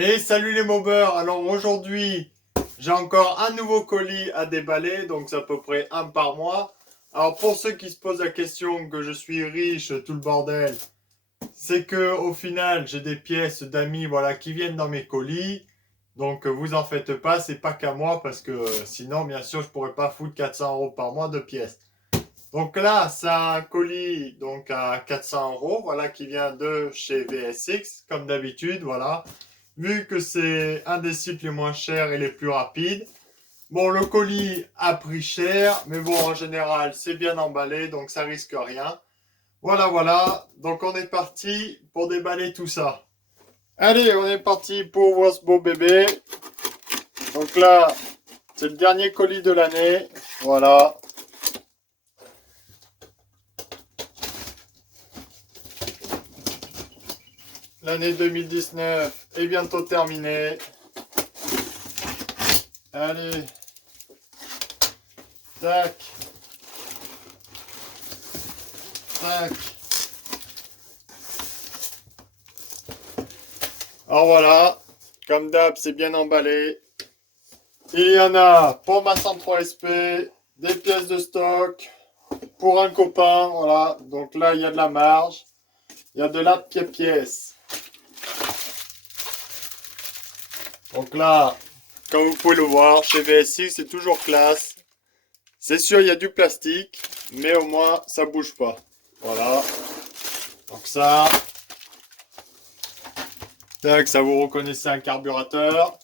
Et salut les mobeurs. Alors aujourd'hui, j'ai encore un nouveau colis à déballer, donc c'est à peu près un par mois. Alors pour ceux qui se posent la question que je suis riche, tout le bordel, c'est que au final, j'ai des pièces d'amis voilà qui viennent dans mes colis. Donc vous en faites pas, c'est pas qu'à moi parce que sinon bien sûr, je pourrais pas foutre 400 € par mois de pièces. Donc là, c'est un colis donc à 400 € voilà qui vient de chez VSX comme d'habitude, voilà. Vu que c'est un des sites les moins chers et les plus rapides. Bon, le colis a pris cher, mais bon, en général, c'est bien emballé, donc ça risque rien. Voilà, voilà. Donc on est parti pour déballer tout ça. Allez, on est parti pour voir ce beau bébé. Donc là, c'est le dernier colis de l'année. Voilà. L'année 2019 est bientôt terminée. Allez. Tac. Tac. Alors voilà, comme d'hab, c'est bien emballé. Il y en a pour ma 103 SP, des pièces de stock, pour un copain, voilà. Donc là, il y a de la marge, il y a de la pièce. Donc là, comme vous pouvez le voir, chez VSI, c'est toujours classe. C'est sûr, il y a du plastique, mais au moins, ça bouge pas. Voilà. Donc ça vous reconnaissez un carburateur.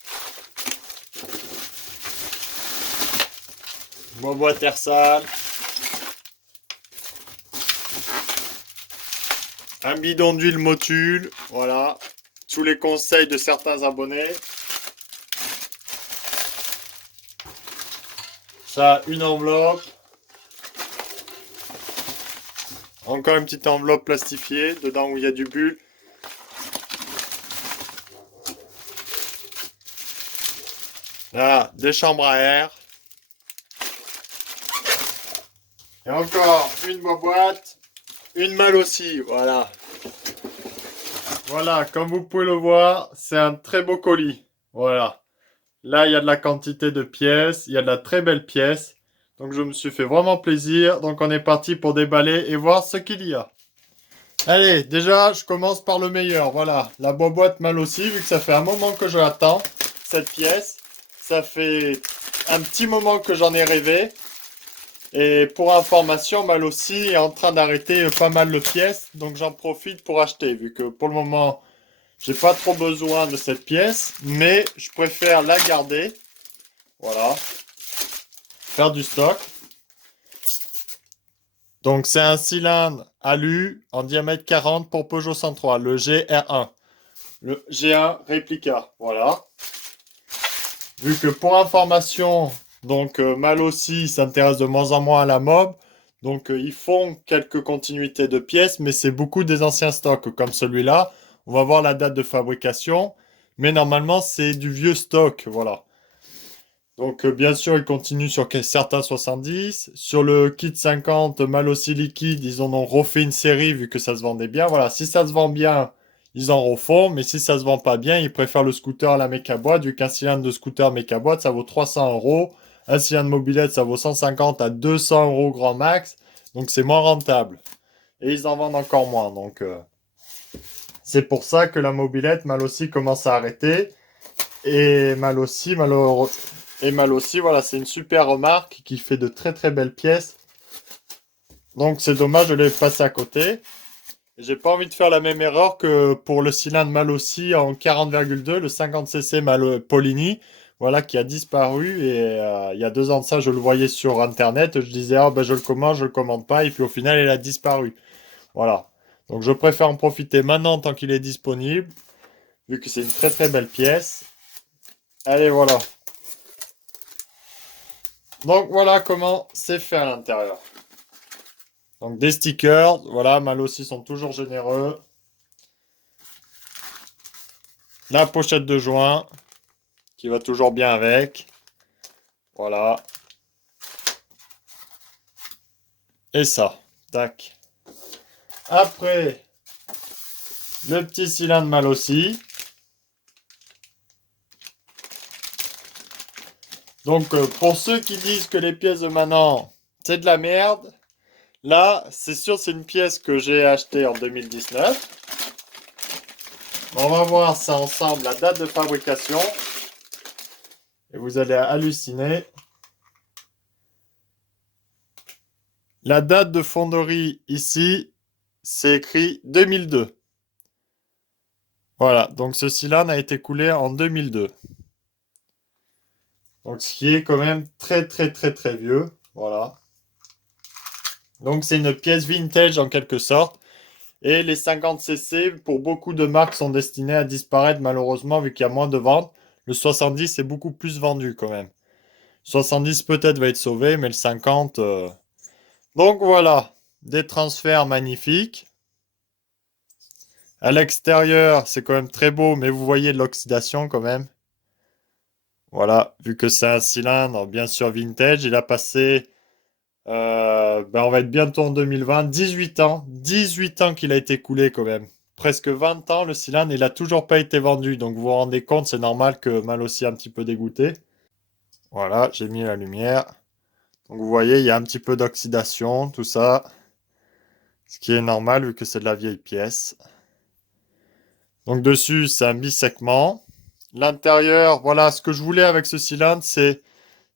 Boîte air sale. Un bidon d'huile Motul, voilà, sous les conseils de certains abonnés. Ça, une enveloppe. Encore une petite enveloppe plastifiée, dedans où il y a du bulle. Là, des chambres à air. Et encore une boîte, une malle aussi, voilà. Voilà, comme vous pouvez le voir, c'est un très beau colis. Voilà. Là, il y a de la quantité de pièces, il y a de la très belle pièce. Donc, je me suis fait vraiment plaisir. Donc, on est parti pour déballer et voir ce qu'il y a. Allez, déjà, je commence par le meilleur. Voilà, la boîte mal aussi, vu que ça fait un moment que je l'attends, cette pièce. Ça fait un petit moment que j'en ai rêvé. Et pour information, mal aussi est en train d'arrêter pas mal de pièces. Donc j'en profite pour acheter, vu que pour le moment, j'ai pas trop besoin de cette pièce. Mais je préfère la garder. Voilà. Faire du stock. Donc c'est un cylindre alu en diamètre 40 pour Peugeot 103, le GR1. Le G1 réplica, voilà. Vu que pour information, donc Mal aussi s'intéresse de moins en moins à la mob. Donc ils font quelques continuités de pièces, mais c'est beaucoup des anciens stocks comme celui-là. On va voir la date de fabrication. Mais normalement, c'est du vieux stock, voilà. Donc bien sûr, ils continuent sur certains 70. Sur le kit 50 Mal aussi liquide, ils en ont refait une série vu que ça se vendait bien. Voilà, si ça se vend bien, ils en refont. Mais si ça se vend pas bien, ils préfèrent le scooter à la méca-boîte. Vu qu'un cylindre de scooter méca-boîte, ça vaut 300 €. Un cylindre mobilette, ça vaut 150 à 200 € grand max. Donc c'est moins rentable. Et ils en vendent encore moins. Donc c'est pour ça que la mobilette, mal aussi, commence à arrêter. Et mal aussi, voilà, c'est une super remarque qui fait de très très belles pièces. Donc c'est dommage de les passer à côté. J'ai pas envie de faire la même erreur que pour le cylindre mal aussi en 40,2, le 50 cc Polini, voilà, qui a disparu. Et il y a 2 ans de ça, je le voyais sur internet. Je disais, ah ben je le commande pas. Et puis au final, il a disparu. Voilà. Donc je préfère en profiter maintenant tant qu'il est disponible, vu que c'est une très très belle pièce. Allez, voilà. Donc voilà comment c'est fait à l'intérieur. Donc des stickers, voilà, Mal aussi sont toujours généreux. La pochette de joint qui va toujours bien avec. Voilà. Et ça. Tac. Après, le petit cylindre Mal aussi. Donc, pour ceux qui disent que les pièces de maintenant, c'est de la merde, là, c'est sûr, c'est une pièce que j'ai achetée en 2019. On va voir ça ensemble, la date de fabrication. Et vous allez halluciner. La date de fonderie ici, c'est écrit 2002. Voilà, donc ce cylindre a été coulé en 2002. Donc ce qui est quand même très très très très vieux. Voilà. Donc c'est une pièce vintage en quelque sorte. Et les 50cc, pour beaucoup de marques, sont destinés à disparaître malheureusement vu qu'il y a moins de ventes. Le 70 est beaucoup plus vendu quand même. 70 peut-être va être sauvé, mais le 50... Donc voilà, des transferts magnifiques. À l'extérieur, c'est quand même très beau, mais vous voyez de l'oxydation quand même. Voilà, vu que c'est un cylindre, bien sûr vintage, il a passé, on va être bientôt en 2020, 18 ans. 18 ans qu'il a été coulé quand même. Presque 20 ans le cylindre, il a toujours pas été vendu. Donc vous vous rendez compte, c'est normal que mal aussi un petit peu dégoûté. Voilà, j'ai mis la lumière. Donc vous voyez, il y a un petit peu d'oxydation, tout ça. Ce qui est normal vu que c'est de la vieille pièce. Donc dessus, c'est un bisegment. L'intérieur, voilà, ce que je voulais avec ce cylindre, c'est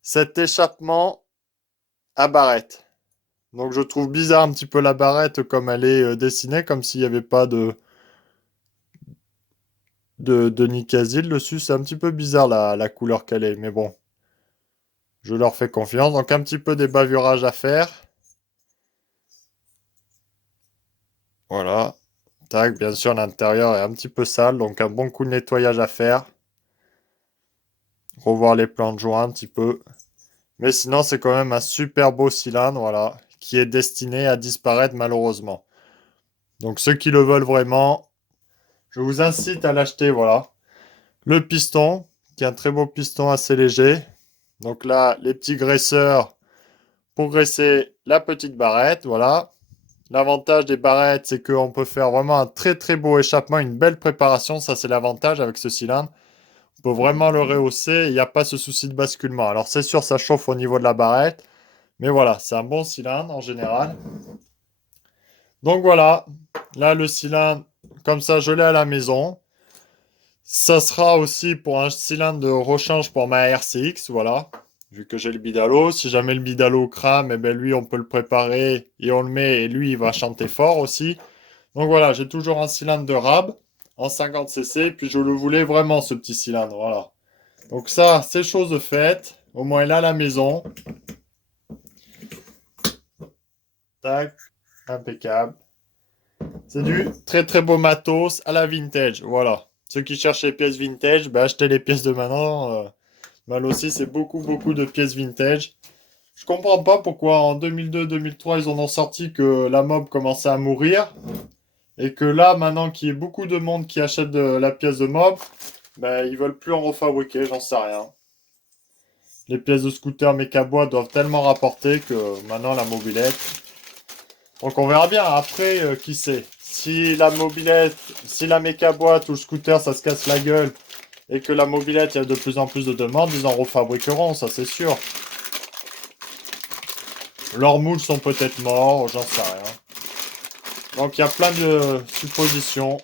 cet échappement à barrette. Donc je trouve bizarre un petit peu la barrette comme elle est dessinée, comme s'il n'y avait pas de Nicasil dessus. C'est un petit peu bizarre la couleur qu'elle est, mais bon, je leur fais confiance. Donc un petit peu des bavurages à faire. Voilà. Tac, bien sûr, l'intérieur est un petit peu sale, donc un bon coup de nettoyage à faire. Revoir les plans de joint un petit peu. Mais sinon, c'est quand même un super beau cylindre, voilà, qui est destiné à disparaître malheureusement. Donc ceux qui le veulent vraiment, je vous incite à l'acheter, voilà. Le piston, qui est un très beau piston assez léger. Donc là, les petits graisseurs pour graisser la petite barrette, voilà. L'avantage des barrettes, c'est qu'on peut faire vraiment un très très beau échappement, une belle préparation. Ça, c'est l'avantage avec ce cylindre. On peut vraiment le rehausser, il n'y a pas ce souci de basculement. Alors c'est sûr, ça chauffe au niveau de la barrette. Mais voilà, c'est un bon cylindre en général. Donc voilà, là le cylindre, comme ça, je l'ai à la maison. Ça sera aussi pour un cylindre de rechange pour ma RCX, voilà. Vu que j'ai le bidalo, si jamais le bidalo crame, eh ben lui on peut le préparer et on le met et lui il va chanter fort aussi. Donc voilà, j'ai toujours un cylindre de rab en 50cc, puis je le voulais vraiment ce petit cylindre, voilà. Donc ça, c'est chose faite. Au moins il est à la maison. Tac, impeccable. C'est du très très beau matos à la vintage, voilà. Ceux qui cherchent les pièces vintage, ben achetez les pièces de maintenant. Mal aussi, c'est beaucoup beaucoup de pièces vintage. Je comprends pas pourquoi en 2002-2003 ils en ont sorti que la mob commençait à mourir et que là maintenant qu'il y a beaucoup de monde qui achète de la pièce de mob, ben ils veulent plus en refabriquer, j'en sais rien. Les pièces de scooter mécabois doivent tellement rapporter que maintenant la mobilette. Donc on verra bien après qui sait. Si la mobilette, si la mécaboîte ou le scooter ça se casse la gueule et que la mobilette il y a de plus en plus de demandes, ils en refabriqueront, ça c'est sûr. Leurs moules sont peut-être morts, j'en sais rien. Donc il y a plein de suppositions.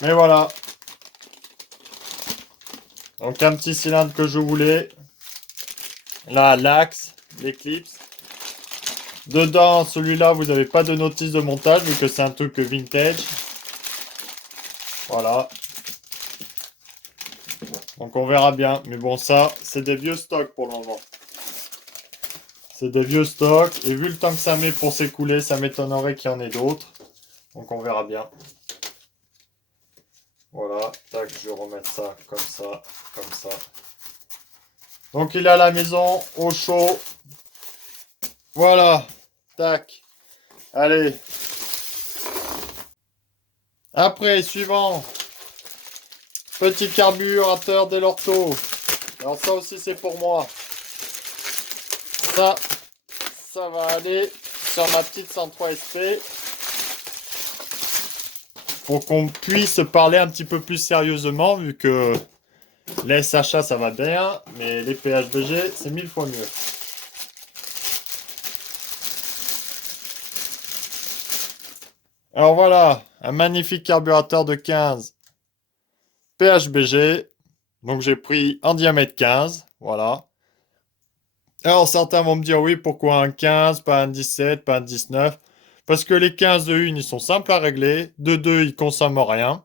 Mais voilà. Donc un petit cylindre que je voulais. Là, l'axe, l'éclipse. Dedans, celui-là, vous n'avez pas de notice de montage vu que c'est un truc vintage. Voilà. Donc on verra bien. Mais bon, ça, c'est des vieux stocks pour le moment. C'est des vieux stocks. Et vu le temps que ça met pour s'écouler, ça m'étonnerait qu'il y en ait d'autres. Donc on verra bien. Voilà. Tac, je vais remettre ça comme ça, comme ça. Donc il est à la maison, au chaud. Voilà. Tac. Allez. Après, suivant. Petit carburateur Delorto. Alors ça aussi c'est pour moi. Ça va aller sur ma petite 103 SP. Pour qu'on puisse parler un petit peu plus sérieusement, vu que Les SHA, ça va bien, mais les PHBG, c'est 1000 fois mieux. Alors voilà, un magnifique carburateur de 15 PHBG. Donc j'ai pris en diamètre 15, voilà. Alors certains vont me dire oui, pourquoi un 15, pas un 17, pas un 19? Parce que les 15 de 1, ils sont simples à régler, de 2, ils consomment rien,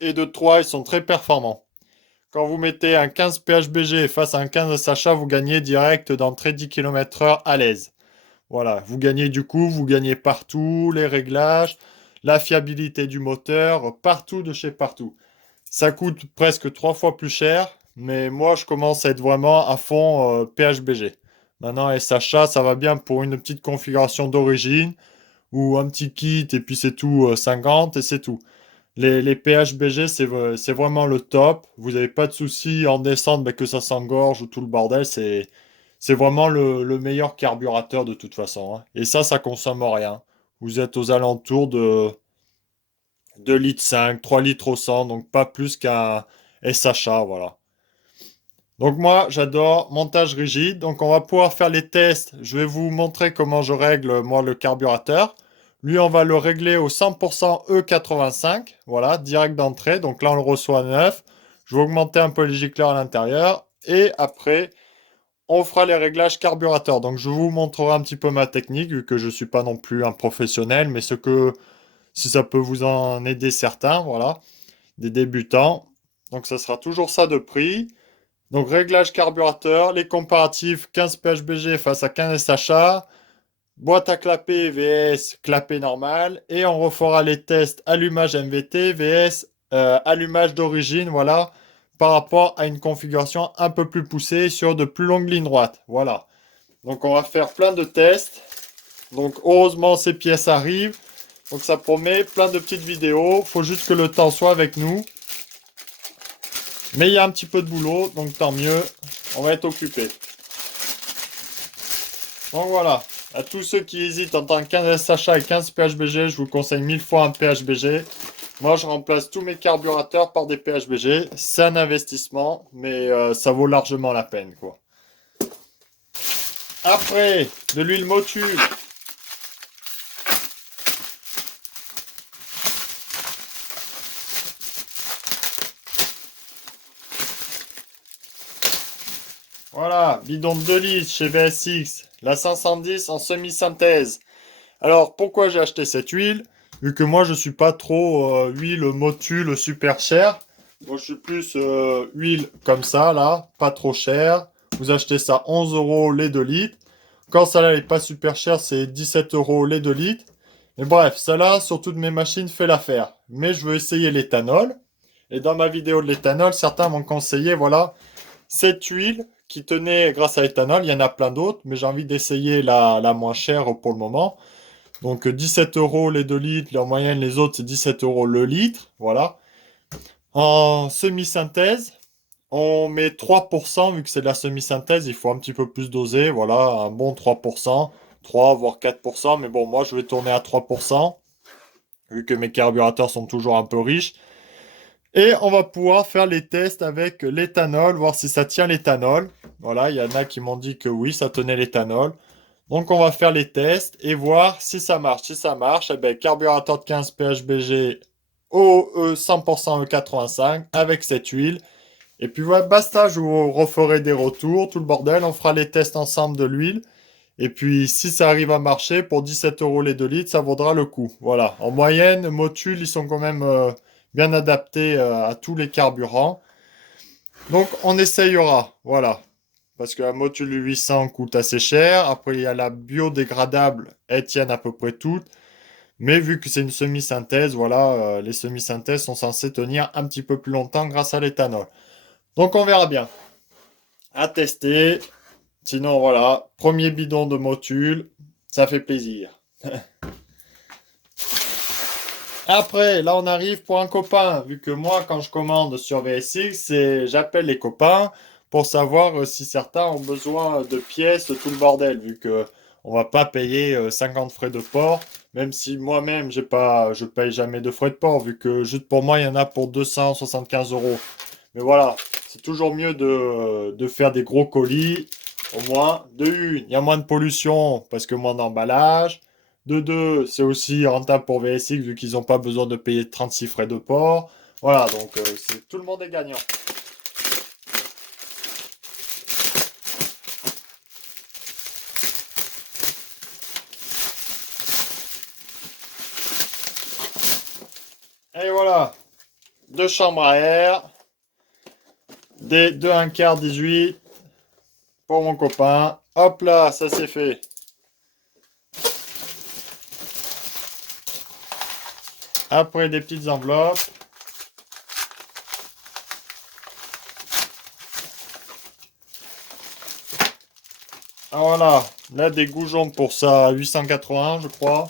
et de 3, ils sont très performants. Quand vous mettez un 15 PHBG face à un 15 SHA, vous gagnez direct d'entrée 10 km/h à l'aise. Voilà, vous gagnez du coup, vous gagnez partout, les réglages, la fiabilité du moteur, partout de chez partout. Ça coûte presque 3 fois plus cher, mais moi je commence à être vraiment à fond PHBG. Maintenant SHA, ça va bien pour une petite configuration d'origine ou un petit kit et puis c'est tout 50 et c'est tout. Les PHBG, c'est vraiment le top. Vous n'avez pas de souci en descente que ça s'engorge ou tout le bordel. C'est vraiment le meilleur carburateur de toute façon, hein. Et ça consomme rien. Vous êtes aux alentours de 2 litres 5, 3 litres au 100, donc pas plus qu'un SHA, voilà. Donc moi, j'adore montage rigide. Donc on va pouvoir faire les tests. Je vais vous montrer comment je règle moi le carburateur. Lui, on va le régler au 100% E85. Voilà, direct d'entrée. Donc là, on le reçoit à 9. Je vais augmenter un peu les gicleurs à l'intérieur. Et après, on fera les réglages carburateur. Donc je vous montrerai un petit peu ma technique, vu que je ne suis pas non plus un professionnel. Mais si ça peut vous en aider certains, voilà, des débutants. Donc ça sera toujours ça de prix. Donc, réglage carburateur, les comparatifs 15 PHBG face à 15 SHA, boîte à clapper VS clapet normal, et on refera les tests allumage MVT VS allumage d'origine, voilà, par rapport à une configuration un peu plus poussée sur de plus longues lignes droites. Voilà. Donc, on va faire plein de tests. Donc, heureusement, ces pièces arrivent. Donc, ça promet plein de petites vidéos. Faut juste que le temps soit avec nous. Mais il y a un petit peu de boulot, donc tant mieux, on va être occupé. Donc voilà, à tous ceux qui hésitent entre 15 SHA et 15 PHBG, je vous conseille 1000 fois un PHBG. Moi, je remplace tous mes carburateurs par des PHBG. C'est un investissement, mais ça vaut largement la peine, quoi. Après, de l'huile Motul. Voilà, bidon de 2 litres chez VSX, la 510 en semi-synthèse. Alors, pourquoi j'ai acheté cette huile? Vu que moi, je suis pas trop huile Motul super chère. Moi, je suis plus huile comme ça, là, pas trop chère. Vous achetez ça 11 euros les 2 litres. Quand celle-là n'est pas super chère, c'est 17 euros les 2 litres. Mais bref, celle-là, sur toutes mes machines, fait l'affaire. Mais je veux essayer l'éthanol. Et dans ma vidéo de l'éthanol, certains m'ont conseillé, voilà, cette huile qui tenait grâce à l'éthanol. Il y en a plein d'autres, mais j'ai envie d'essayer la moins chère pour le moment. Donc 17 euros les 2 litres, en moyenne les autres c'est 17 euros le litre, voilà. En semi-synthèse, on met 3%, vu que c'est de la semi-synthèse, il faut un petit peu plus doser, voilà, un bon 3%, 3 voire 4%, mais bon, moi je vais tourner à 3%, vu que mes carburateurs sont toujours un peu riches. Et on va pouvoir faire les tests avec l'éthanol, voir si ça tient l'éthanol. Voilà, il y en a qui m'ont dit que oui, ça tenait l'éthanol. Donc on va faire les tests et voir si ça marche. Si ça marche, eh ben, carburateur de 15 PHBG au 100% E85 avec cette huile. Et puis voilà, basta, je vous referai des retours, tout le bordel. On fera les tests ensemble de l'huile. Et puis si ça arrive à marcher, pour 17 euros les 2 litres, ça vaudra le coup. Voilà, en moyenne, Motul, ils sont quand même bien adaptés à tous les carburants. Donc on essayera, voilà. Parce que la Motul 800 coûte assez cher. Après, il y a la biodégradable, elles tiennent à peu près toutes. Mais vu que c'est une semi-synthèse, voilà, les semi-synthèses sont censées tenir un petit peu plus longtemps grâce à l'éthanol. Donc on verra bien. À tester. Sinon, voilà, premier bidon de Motul, ça fait plaisir. Après, là, on arrive pour un copain. Vu que moi, quand je commande sur VSX, j'appelle les copains pour savoir si certains ont besoin de pièces, tout le bordel. Vu que on va pas payer 50 frais de port, même si moi-même, je paye jamais de frais de port, vu que juste pour moi, il y en a pour 275 euros. Mais voilà, c'est toujours mieux de faire des gros colis. Au moins, de une, il y a moins de pollution parce que moins d'emballage. De deux, c'est aussi rentable pour VSX vu qu'ils n'ont pas besoin de payer 36 frais de port. Voilà, donc tout le monde est gagnant. Et voilà, deux chambres à air, des 2 1/4 18 pour mon copain. Hop là, ça c'est fait. Après, des petites enveloppes. Voilà, là des goujons pour ça, 880 je crois.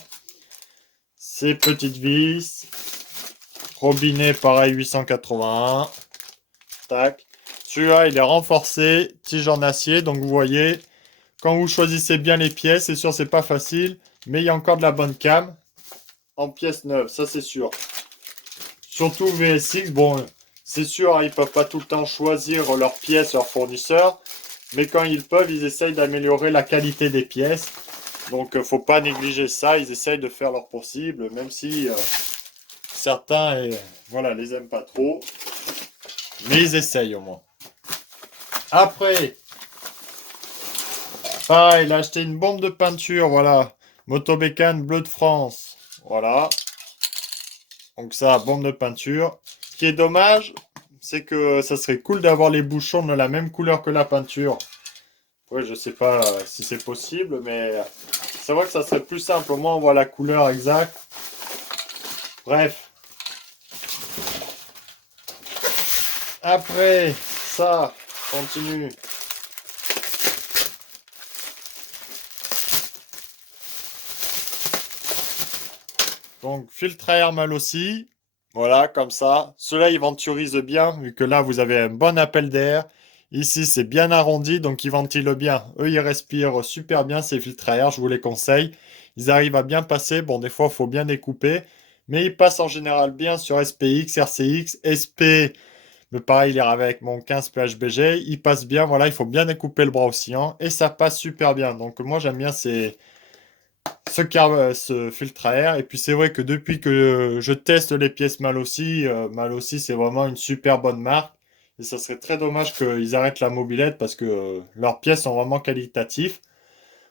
Ces petites vis. Robinet pareil, 881. Tac. Celui-là, il est renforcé, tige en acier. Donc vous voyez, quand vous choisissez bien les pièces, c'est sûr, c'est pas facile. Mais il y a encore de la bonne cam en pièces neuves, ça c'est sûr. Surtout VSX, bon, c'est sûr, hein, ils peuvent pas tout le temps choisir leurs pièces, leurs fournisseurs. Mais quand ils peuvent, ils essayent d'améliorer la qualité des pièces. Donc, faut pas négliger ça. Ils essayent de faire leur possible, même si certains, voilà, les aiment pas trop. Mais ils essayent au moins. Après, pareil, il a acheté une bombe de peinture, voilà. Motobécane Bleu de France. Voilà. Donc ça, bombe de peinture. Ce qui est dommage, c'est que ça serait cool d'avoir les bouchons de la même couleur que la peinture. Ouais, je sais pas si c'est possible, mais c'est vrai que ça serait plus simple. Au moins, on voit la couleur exacte. Bref. Après, ça, continue. Donc, filtre à air mal aussi. Voilà, comme ça. Cela, il venturise bien, vu que là, vous avez un bon appel d'air. Ici, c'est bien arrondi, donc ils ventilent bien. Eux, ils respirent super bien, ces filtres à air, je vous les conseille. Ils arrivent à bien passer. Bon, des fois, il faut bien découper. Mais ils passent en général bien sur SPX, RCX, SP. Mais pareil, il est avec mon 15 PHBG. Il passe bien, voilà, il faut bien découper le bras oscillant. Et ça passe super bien. Donc, moi, j'aime bien ce filtre à air. Et puis c'est vrai que depuis que je teste les pièces Malossi, c'est vraiment une super bonne marque. Et ça serait très dommage qu'ils arrêtent la mobilette parce que leurs pièces sont vraiment qualitatives.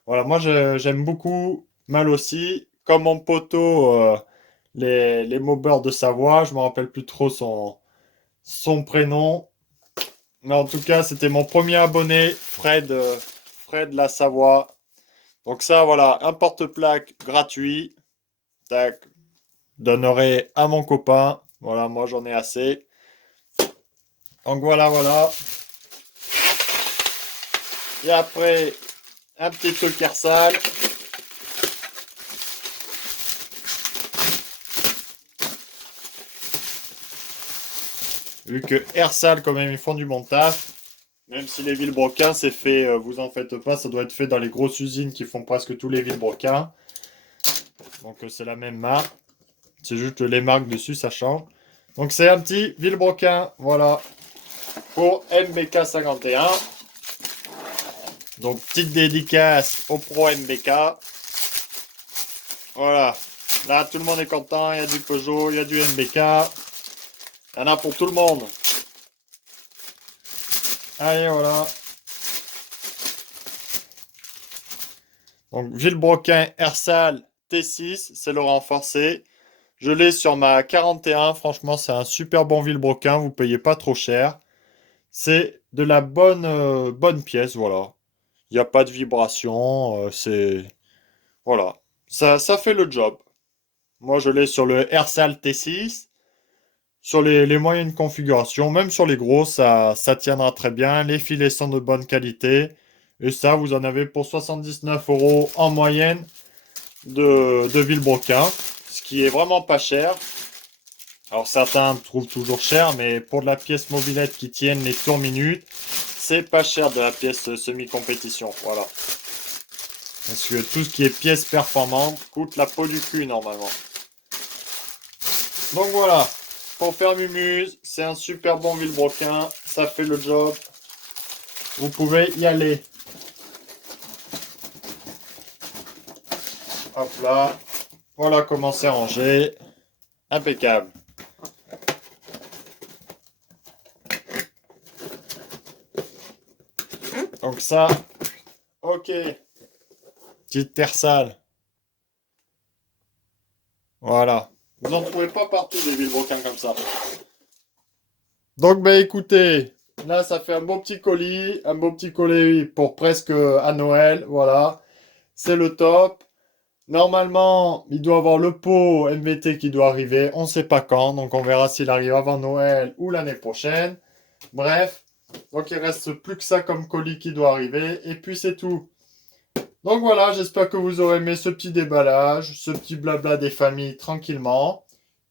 Voilà, moi j'aime beaucoup Malossi. Comme mon poteau, les Maubeurs de Savoie, je me rappelle plus trop son prénom. Mais en tout cas, c'était mon premier abonné, Fred La Savoie. Donc ça, voilà, un porte-plaque gratuit. Tac, donnerai à mon copain. Voilà, moi j'en ai assez. Donc voilà, voilà. Et après, un petit truc air sale. Vu que air sale, quand même, ils font du bon taf. Même si les vilebrequins, c'est fait, vous en faites pas, ça doit être fait dans les grosses usines qui font presque tous les vilebrequins. Donc c'est la même marque. C'est juste que les marques dessus, ça change. Donc c'est un petit vilebrequin, voilà, pour MBK 51. Donc, petite dédicace au pro MBK. Voilà. Là, tout le monde est content. Il y a du Peugeot, il y a du MBK. Il y en a pour tout le monde. Allez, voilà. Donc, Villebrequin Ersal T6, c'est le renforcé. Je l'ai sur ma 41. Franchement, c'est un super bon Villebrequin. Vous payez pas trop cher. C'est de la bonne pièce, voilà. Il n'y a pas de vibration. C'est... Voilà. Ça fait le job. Moi, je l'ai sur le Ersal T6. Sur les moyennes configurations, même sur les gros, ça tiendra très bien. Les filets sont de bonne qualité. Et ça, vous en avez pour 79 € en moyenne de Villebrequin. Ce qui est vraiment pas cher. Alors certains me trouvent toujours cher, mais pour de la pièce mobilette qui tienne les tours minutes, c'est pas cher de la pièce semi-compétition. Voilà. Parce que tout ce qui est pièce performante coûte la peau du cul normalement. Donc voilà. Pour faire mumuse, c'est un super bon Villebrequin. ça fait le job. Vous pouvez y aller. Hop là. Voilà comment c'est rangé. Impeccable. Donc ça, ok. Petite terre sale. Voilà. Vous n'en trouvez pas partout des vilebrequins comme ça. Donc, ben écoutez, là, ça fait un beau petit colis pour presque à Noël. Voilà. C'est le top. Normalement, il doit avoir le pot MVT qui doit arriver. On ne sait pas quand. Donc, on verra s'il arrive avant Noël ou l'année prochaine. Bref. Donc, il reste plus que ça comme colis qui doit arriver. Et puis, c'est tout. Donc voilà, j'espère que vous aurez aimé ce petit déballage, ce petit blabla des familles tranquillement.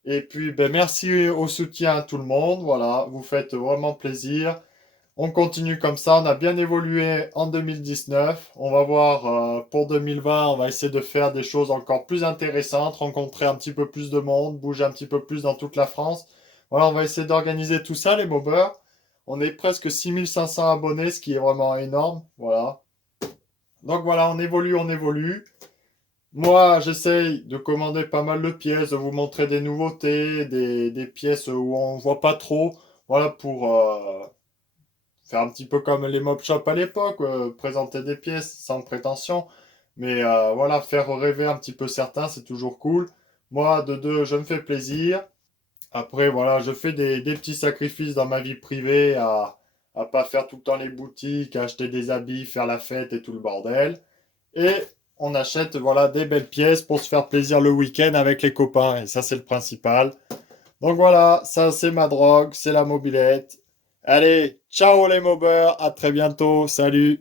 Et puis, ben, merci au soutien à tout le monde. Voilà, vous faites vraiment plaisir. On continue comme ça. On a bien évolué en 2019. On va voir pour 2020. On va essayer de faire des choses encore plus intéressantes, rencontrer un petit peu plus de monde, bouger un petit peu plus dans toute la France. Voilà, on va essayer d'organiser tout ça, les mobers. On est presque 6500 abonnés, ce qui est vraiment énorme. Voilà. Donc voilà, on évolue, on évolue. Moi, j'essaye de commander pas mal de pièces, de vous montrer des nouveautés, des pièces où on voit pas trop. Voilà, pour faire un petit peu comme les mob shops à l'époque, présenter des pièces sans prétention. Mais voilà, faire rêver un petit peu certains, c'est toujours cool. Moi, de deux, je me fais plaisir. Après, voilà, je fais des petits sacrifices dans ma vie privée à pas faire tout le temps les boutiques, à acheter des habits, faire la fête et tout le bordel. Et on achète, voilà, des belles pièces pour se faire plaisir le week-end avec les copains. Et ça, c'est le principal. Donc voilà, ça, c'est ma drogue, c'est la mobilette. Allez, ciao les mobers, à très bientôt, salut!